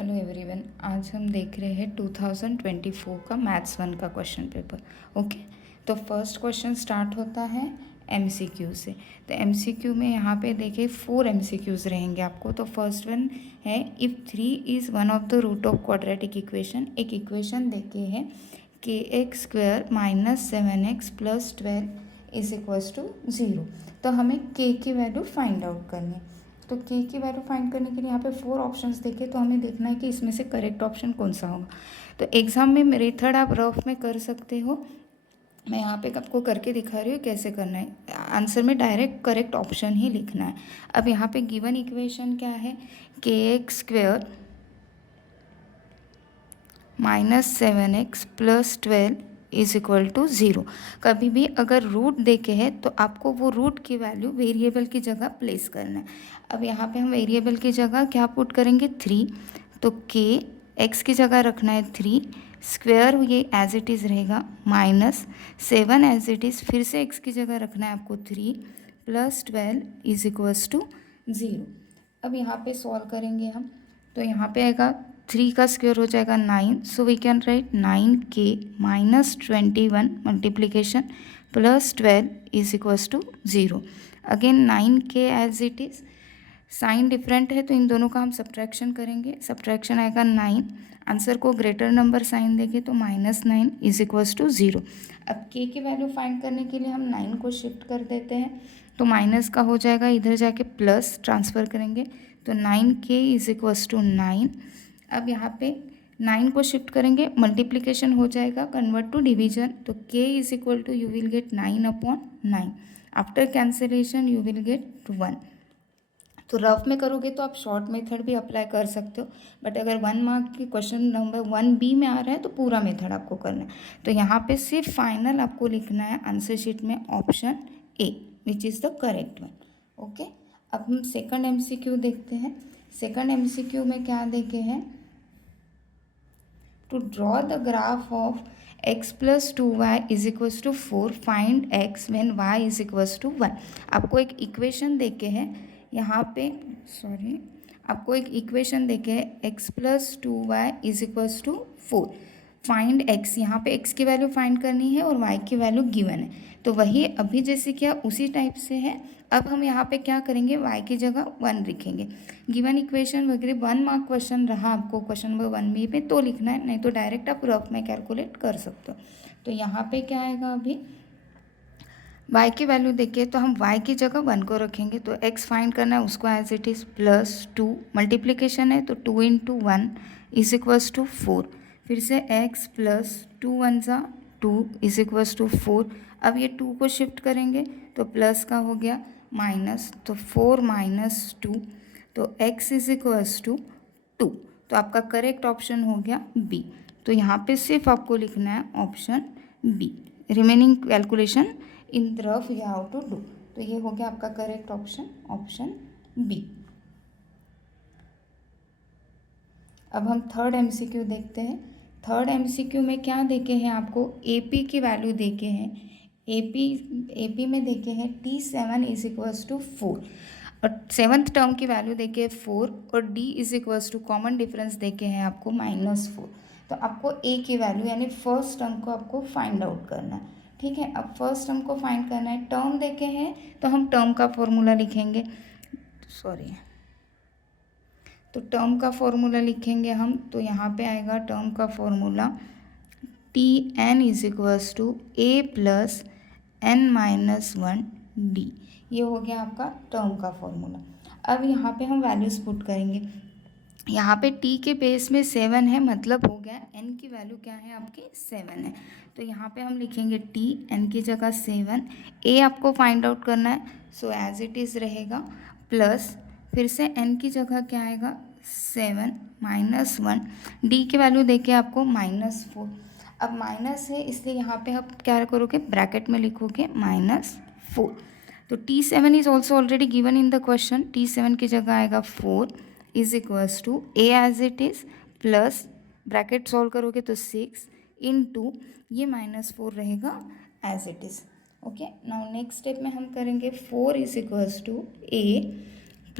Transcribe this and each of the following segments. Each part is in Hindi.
हेलो एवरीवन, आज हम देख रहे हैं 2024 का मैथ्स 1 का क्वेश्चन पेपर। ओके, तो फर्स्ट क्वेश्चन स्टार्ट होता है एमसीक्यू से। तो एमसीक्यू में यहाँ पे देखिए 4 एमसीक्यूज़ रहेंगे आपको। तो फर्स्ट वन है, if 3 is one of the root of quadratic equation. एक इक्वेशन देखे है k x square minus 7x plus 12 is equals to 0। तो हमें के की वैल्यू फाइंड आउट करनी है। तो के की वैल्यू फाइंड करने के लिए यहाँ पे 4 ऑप्शंस देखे, तो हमें देखना है कि इसमें से करेक्ट ऑप्शन कौन सा होगा। तो एग्ज़ाम में मेथड आप रफ में कर सकते हो, मैं यहाँ पे आपको करके दिखा रही हूँ कैसे करना है। आंसर में डायरेक्ट करेक्ट ऑप्शन ही लिखना है। अब यहाँ पे गिवन इक्वेशन क्या है, k x square minus 7x plus 12 is equal to 0। कभी भी अगर रूट देखे हैं तो आपको वो रूट की वैल्यू वेरिएबल की जगह प्लेस करना है। अब यहाँ पे हम वेरिएबल की जगह क्या पुट करेंगे, 3। तो के एक्स की जगह रखना है 3, स्क्वेयर ये एज इट इज़ रहेगा माइनस 7 एज इट इज़, फिर से एक्स की जगह रखना है आपको 3 प्लस 12 इज इक्वल्स टू 0। अब यहाँ पे सॉल्व करेंगे हम, तो यहाँ पे आएगा 3 का स्क्वायर हो जाएगा 9, so we can write 9k minus 21 multiplication plus 12 is equals to 0। Again 9k as it is, sign different है तो इन दोनों का हम सब्ट्रैक्शन करेंगे। सब्ट्रैक्शन आएगा 9, आंसर को ग्रेटर नंबर साइन देंगे तो -9 इज इक्वल्स टू 0। अब k की वैल्यू फाइंड करने के लिए हम 9 को शिफ्ट कर देते हैं, तो माइनस का हो जाएगा, इधर जाके प्लस ट्रांसफ़र करेंगे तो 9k इज इक्वल्स टू 9। अब यहाँ पे 9 को शिफ्ट करेंगे, मल्टीप्लिकेशन हो जाएगा, कन्वर्ट टू डिवीजन, तो k is equal to you will get 9/9। After cancellation you will get 1। तो रफ में करोगे तो आप शॉर्ट मेथड भी अप्लाई कर सकते हो, बट अगर 1 मार्क की क्वेश्चन नंबर 1B में आ रहा है तो पूरा मेथड आपको करना है। तो यहाँ पे सिर्फ फाइनल आपको लिखना है आंसर शीट में option A, which is the correct one. Okay, अब हम सेकंड एमसीक्यू देखते हैं। सेकंड एमसीक्यू में क्या देखे हैं, to draw the graph of x plus 2y is equals to 4, find x when y is equals to 1। आपको एक इक्वेशन देके है यहाँ पे, आपको एक इक्वेशन देके है x plus 2y is equals to 4, find x। यहाँ पे x की वैल्यू फाइंड करनी है और y की वैल्यू गिवन है, तो वही अभी जैसे किया उसी टाइप से है। अब हम यहाँ पे क्या करेंगे, y की जगह 1 लिखेंगे। गिवन इक्वेशन वगैरह 1 मार्क क्वेश्चन रहा आपको क्वेश्चन नंबर 1B पे तो लिखना है, नहीं तो डायरेक्ट आप रफ में कैलकुलेट कर सकते हो। तो यहाँ पे क्या आएगा, अभी y की वैल्यू देखिए तो हम y की जगह 1 को रखेंगे, तो x फाइंड करना है उसको एज इट इज़ +2, मल्टीप्लिकेशन है तो 2 × 1 इज इक्वल्स टू 4, फिर से x प्लस 2 1 ज़ा 2 इज इक्वल्स टू 4। अब ये 2 को शिफ्ट करेंगे तो प्लस का हो गया माइनस, तो 4 माइनस 2, तो x इज इक्वल्स टू 2। तो आपका करेक्ट ऑप्शन हो गया बी। तो यहाँ पे सिर्फ आपको लिखना है option B, remaining calculation in rough you have to do. तो ये हो गया आपका करेक्ट ऑप्शन, ऑप्शन बी। अब हम थर्ड एमसीक्यू देखते हैं। थर्ड एमसीक्यू में क्या देखे हैं, आपको एपी की वैल्यू देखे हैं। एपी में देखे हैं T7 इज इक्वल्स टू 4 और 7th टर्म की वैल्यू देखे 4 और D is equals to common difference देखे हैं आपको -4। तो आपको ए की वैल्यू यानी फर्स्ट टर्म को आपको फाइंड आउट करना है। ठीक है, अब फर्स्ट टर्म को फाइंड करना है, टर्म देखे हैं तो हम टर्म का फॉर्मूला लिखेंगे, तो टर्म का फॉर्मूला लिखेंगे हम, तो यहाँ पे आएगा टर्म का formula Tn is equals to a plus n-1 d। ये हो गया आपका टर्म का फॉर्मूला। अब यहाँ पे हम वैल्यूज पुट करेंगे। यहाँ पे t के बेस में 7 है, मतलब हो गया n की वैल्यू क्या है आपकी 7 है, तो यहाँ पे हम लिखेंगे t, n की जगह 7, a आपको फाइंड आउट करना है, सो एज इट इज़ रहेगा प्लस, फिर से n की जगह क्या आएगा 7 -1, d की वैल्यू देके आपको -4। अब माइनस है इसलिए यहाँ पे आप क्या करोगे, ब्रैकेट में लिखोगे -4। तो T7 is also already given in the question, T7 की जगह आएगा 4 is equals to a as it is plus, bracket solve करोगे तो 6 इंटू ये -4 रहेगा as it is. Okay, now next step में हम करेंगे 4 is equals to a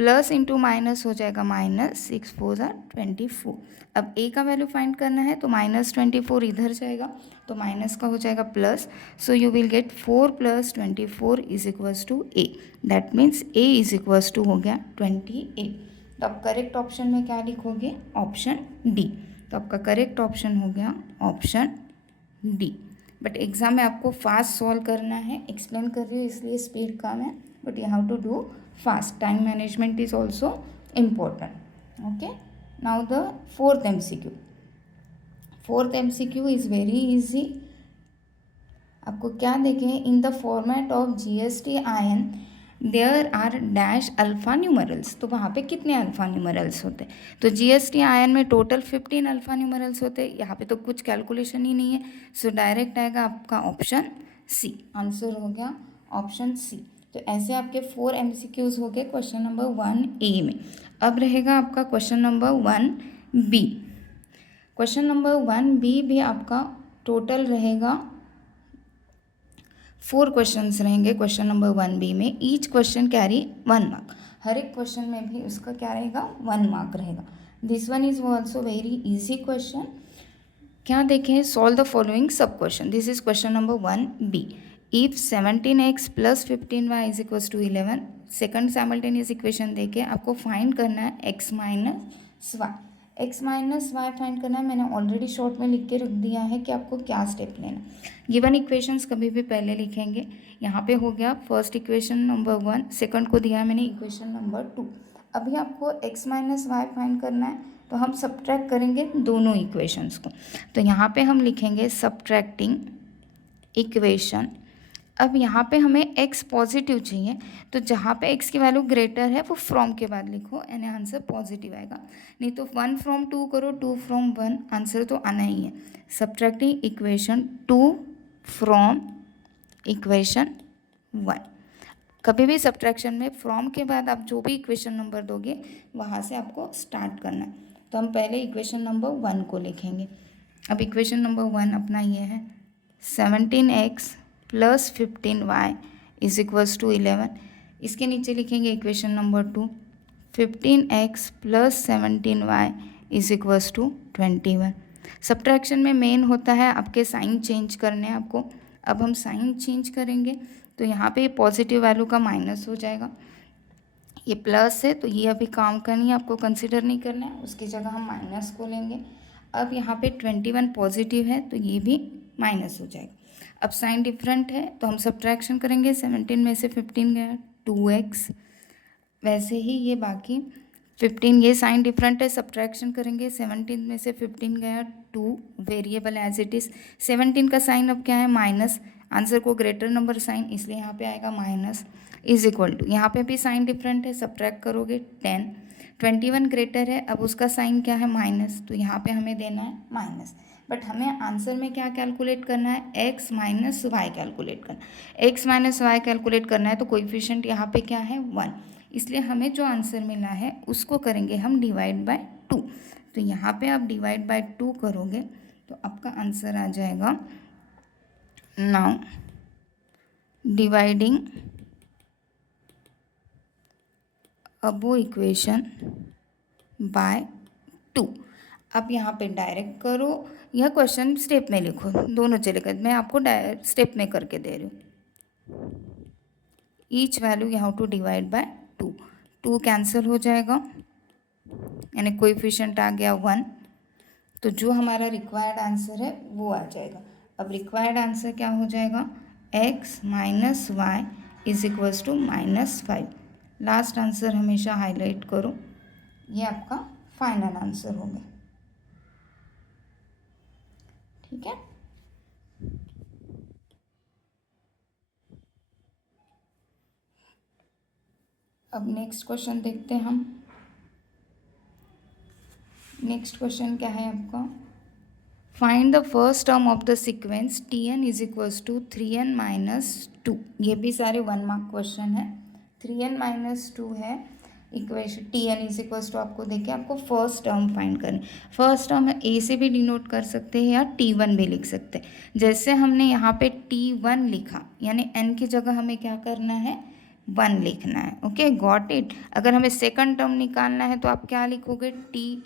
plus into minus हो जाएगा माइनस, 6 4 ज़ा 24। अब a का वैल्यू फाइंड करना है तो -24 इधर जाएगा तो माइनस का हो जाएगा plus, so you will get 4 + 24 is equals to a। That means a is equals to हो गया 28। तो अब करेक्ट ऑप्शन में क्या लिखोगे? Option D. तो आपका करेक्ट ऑप्शन हो गया ऑप्शन डी। बट एग्जाम में आपको फास्ट सॉल्व करना है, एक्सप्लेन कर रही हूँ इसलिए स्पीड कम है, but you have to do fast. Time management is also important. Okay, now the fourth MCQ। Fourth MCQ is very easy. आपको क्या देखें, in the format of GSTIN there are dash alphanumerals. तो वहाँ पे कितने अल्फ़ा न्यूमरल्स होते हैं? तो GSTIN में टोटल 15 अल्फ़ा न्यूमरल्स होते हैं। यहाँ पे तो कुछ कैलकुलेशन ही नहीं है, सो डायरेक्ट आएगा आपका ऑप्शन सी। आंसर हो गया ऑप्शन सी। तो ऐसे आपके 4 MCQs हो गए क्वेश्चन नंबर 1A में। अब रहेगा आपका question number 1B। Question number 1B भी आपका टोटल रहेगा 4 क्वेश्चंस रहेंगे क्वेश्चन नंबर 1B में। Each question carry 1 mark. हर एक क्वेश्चन में भी उसका क्या रहेगा? 1 मार्क रहेगा। This one is also very easy question. क्या देखें, solve the following sub question. This is question number 1B। If 17x + 15y is equal to 11, second simultaneous equation देके आपको फाइंड करना है x - y। x - y find करना है। मैंने ऑलरेडी शॉर्ट में लिख के रख दिया है कि आपको क्या स्टेप लेना। गिवन इक्वेशंस कभी भी पहले लिखेंगे। यहाँ पे हो गया फर्स्ट इक्वेशन नंबर 1, सेकंड को दिया है मैंने इक्वेशन नंबर 2। अभी आपको x - y फाइंड करना है, तो हम सब्ट्रैक्ट करेंगे दोनों इक्वेशंस को। तो यहाँ पे हम लिखेंगे सब्ट्रैक्टिंग इक्वेशन। अब यहाँ पे हमें x पॉजिटिव चाहिए, तो जहाँ पे x की वैल्यू ग्रेटर है वो फ्रॉम के बाद लिखो, यानी आंसर पॉजिटिव आएगा। नहीं तो 1 from 2 करो, 2 from 1, आंसर तो आना ही है। Subtracting equation 2 from equation 1। कभी भी सब्ट्रैक्शन में फ्रॉम के बाद आप जो भी इक्वेशन नंबर दोगे वहाँ से आपको स्टार्ट करना है। तो हम पहले इक्वेशन नंबर 1 को लिखेंगे। अब इक्वेशन नंबर 1 अपना ये है, 17x + 15y is equals to 11। इसके नीचे लिखेंगे equation number 2, 15x + 17y is equals to 21। Subtraction में मेन होता है आपके साइन चेंज करने हैं आपको। अब हम साइन चेंज करेंगे, तो यहाँ पे पॉजिटिव वैल्यू का माइनस हो जाएगा, ये प्लस है तो ये अभी काम का नहीं है, आपको कंसिडर नहीं करना है, उसकी जगह हम माइनस को लेंगे। अब यहाँ पे 21 पॉजिटिव है तो ये भी माइनस हो जाएगा। अब साइन डिफरेंट है तो हम सब्ट्रैक्शन करेंगे, 17 में से 15 गया 2x। वैसे ही ये बाकी 15, ये साइन डिफरेंट है, सब्ट्रैक्शन करेंगे, 17 में से 15 गया 2, वेरिएबल एज इट इज़। 17 का साइन अब क्या है? माइनस। आंसर को ग्रेटर नंबर साइन, इसलिए यहाँ पे आएगा माइनस, इज इक्वल टू, यहाँ पे भी साइन डिफरेंट है, सब्ट्रैक्ट करोगे 10। 21 ग्रेटर है, अब उसका साइन क्या है? माइनस, तो यहाँ पे हमें देना है माइनस। बट हमें आंसर में क्या कैलकुलेट करना है? x - y कैलकुलेट करना है। x - y कैलकुलेट करना है तो कोएफिशिएंट यहाँ पे क्या है? 1। इसलिए हमें जो आंसर मिला है उसको करेंगे हम डिवाइड बाय 2। तो यहाँ पे आप डिवाइड बाय 2 करोगे तो आपका आंसर आ जाएगा, now dividing above equation by 2। अब यहाँ पे डायरेक्ट करो या क्वेश्चन स्टेप में लिखो, दोनों चलेगा। मैं आपको स्टेप में करके दे रही हूँ। Each value you have to divide by 2। 2 cancel हो जाएगा, यानी कोएफिशिएंट आ गया 1। तो जो हमारा रिक्वायर्ड आंसर है वो आ जाएगा। अब रिक्वायर्ड आंसर क्या हो जाएगा? x - y is equals to -5। Last answer हमेशा हाईलाइट करो, ये आपका फाइनल आंसर होगा। ठीक है, अब नेक्स्ट क्वेश्चन देखते हैं हम। नेक्स्ट क्वेश्चन क्या है आपका? Find the first term of the sequence tn is equals to 3n - 2। ये भी सारे 1 मार्क क्वेश्चन है। 3n - 2 है equation, tn is equals to आपको देखे आपको फर्स्ट टर्म फाइंड करनी। फर्स्ट टर्म a से भी डिनोट कर सकते हैं या t1 भी लिख सकते हैं। जैसे हमने यहाँ पे t1 लिखा, यानी n की जगह हमें क्या करना है? 1 लिखना है। Okay, got it. अगर हमें सेकंड टर्म निकालना है तो आप क्या लिखोगे, टी।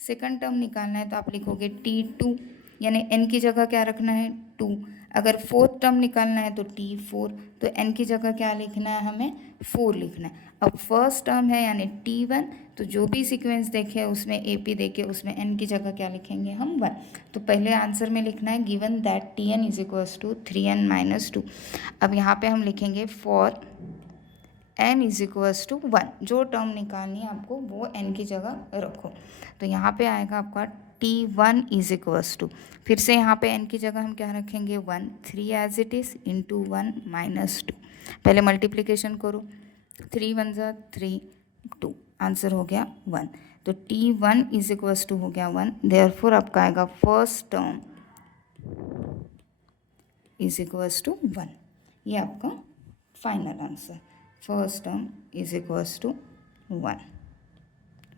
सेकंड टर्म निकालना है तो आप लिखोगे T2, यानी n की जगह क्या रखना है, 2। अगर फोर्थ टर्म निकालना है तो T4, तो n की जगह क्या लिखना है, हमें 4 लिखना है। अब फर्स्ट टर्म है यानी T1, तो जो भी सीक्वेंस देखे उसमें AP देखे उसमें n की जगह क्या लिखेंगे हम, 1। तो पहले आंसर में लिखना है given that Tn is equals to 3n minus 2। अब यहाँ पे हम लिखेंगे for n is equals to 1, जो टर्म निकालनी है आपको वो n की जगह रखो। तो यहाँ पे आएगा आपका T1 इज इक्वल्स टू, फिर से यहाँ पे n की जगह हम क्या रखेंगे, 1, 3 as it is into 1 minus 2। पहले मल्टीप्लिकेशन करो, 3 1 जा 3, 2, आंसर हो गया 1। तो T1 इज इक्वल्स टू हो गया 1, देयरफॉर आपका आएगा first term is equals to 1। ये आपका final answer, first term is equals to 1।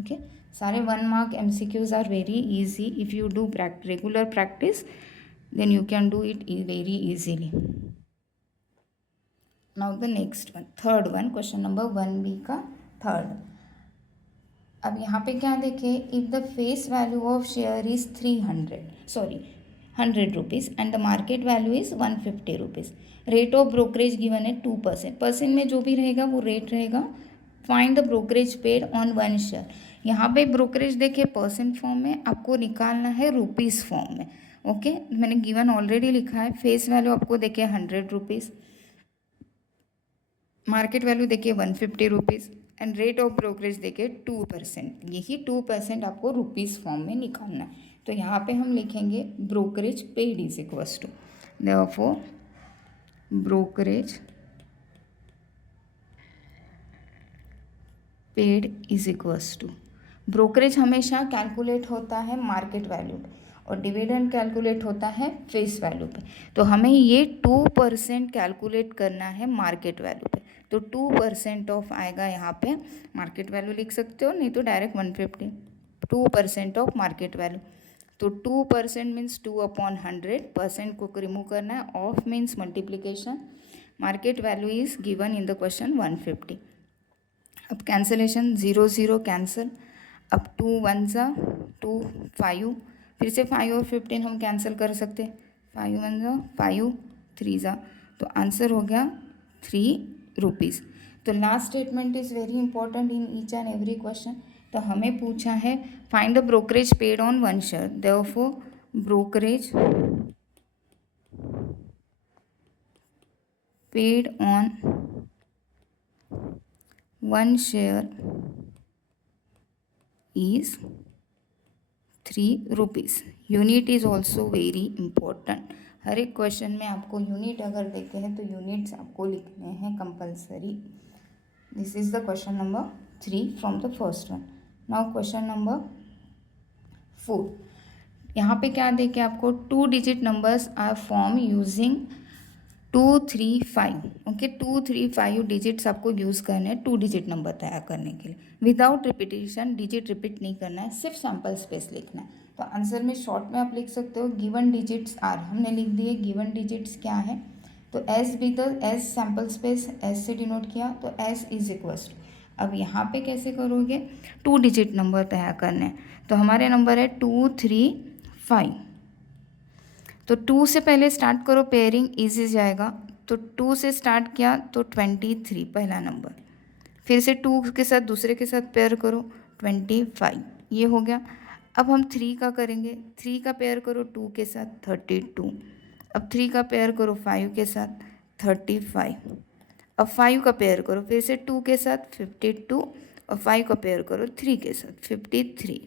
Okay, सारे 1 मार्क MCQs are very easy. If you do regular practice, then you can do it very easily. Now the next one, third one, question number 1B का थर्ड। अब यहाँ पे क्या देखें, if the face value of share is 100 rupees and the market value is 150 rupees. Rate of brokerage given है 2%. परसेंट में जो भी रहेगा वो रेट रहेगा। Find the brokerage paid on 1 share. यहाँ पे ब्रोकरेज देखिए परसेंट फॉर्म में, आपको निकालना है रुपीज़ फॉर्म में। ओके, मैंने गिवन ऑलरेडी लिखा है। फेस वैल्यू आपको देखिए 100 रुपीज़, मार्केट वैल्यू देखिए 150 rupees and rate of brokerage देखिए 2%। यही 2% आपको रुपीज़ फॉर्म में निकालना है। तो यहाँ पे हम लिखेंगे brokerage paid is equals to, therefore brokerage paid is equals to, brokerage हमेशा कैलकुलेट होता है मार्केट वैल्यू पे और डिविडेंड कैलकुलेट होता है फेस वैल्यू पे। तो हमें ये 2% कैलकुलेट करना है मार्केट वैल्यू पे। तो 2% ऑफ आएगा यहाँ पे, मार्केट वैल्यू लिख सकते हो, नहीं तो डायरेक्ट 150, 2% ऑफ मार्केट वैल्यू। तो 2% मीन्स 2/100, परसेंट को रिमूव करना है, of means multiplication, market value is given in the question 150। अब कैंसलेशन, 0 0 कैंसिल, अब 2 1 जा 2, 5, फिर से 5 और 15 हम कैंसिल कर सकते, 5 1 जा 5, 3 जा, तो आंसर हो गया 3 रुपीज़। तो last statement is very important in each and every question. तो हमें पूछा है find the brokerage paid on 1 share, therefore brokerage paid on 1 share is 3 rupees. Unit is also very important. हर एक क्वेश्चन में आपको यूनिट अगर देते हैं तो यूनिट्स आपको लिखने हैं compulsory. This is the question number 3 from the first one. Now question number 4। यहाँ पे क्या देखे आपको, 2 digit numbers are form using 2 3 5। Okay, 2 3 5 digits आपको यूज़ करने हैं 2 डिजिट नंबर तैयार करने के लिए। विदाउट रिपीटेशन, डिजिट रिपीट नहीं करना है, सिर्फ सैम्पल स्पेस लिखना है। तो आंसर में शॉर्ट में आप लिख सकते हो गिवन डिजिट्स आर, हमने लिख दिए गिवन डिजिट्स क्या है। तो एस भी तो एस सैम्पल स्पेस एस से डिनोट किया, तो एस इज इक्वल्स टू। अब यहाँ पे कैसे करोगे, 2 डिजिट नंबर तैयार करने हैं। तो हमारे नंबर है 2 3 5। तो 2 से पहले स्टार्ट करो, पेयरिंग इजी जाएगा। तो 2 से स्टार्ट किया तो 23 पहला नंबर, फिर से 2 के साथ दूसरे के साथ पेयर करो 25, ये हो गया। अब हम 3 का करेंगे, 3 का पेयर करो 2 के साथ 32। अब 3 का पेयर करो 5 के साथ 35। अब 5 का पेयर करो फिर से 2 के साथ 52 और 5 का पेयर करो 3 के साथ 53।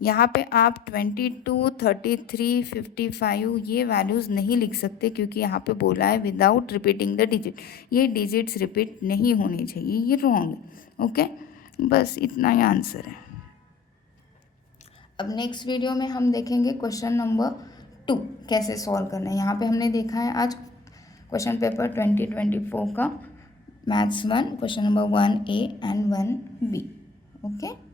यहाँ पे आप 22 33 55 ये वैल्यूज़ नहीं लिख सकते क्योंकि यहाँ पे बोला है विदाउट रिपीटिंग द डिजिट। ये डिजिट्स रिपीट नहीं होनी चाहिए, ये रॉन्ग है। ओके, बस इतना ही आंसर है। अब नेक्स्ट वीडियो में हम देखेंगे क्वेश्चन नंबर 2 कैसे सॉल्व करना है। यहाँ पे हमने देखा है आज क्वेश्चन पेपर 2024 का maths 1 question number 1A and 1B। Okay.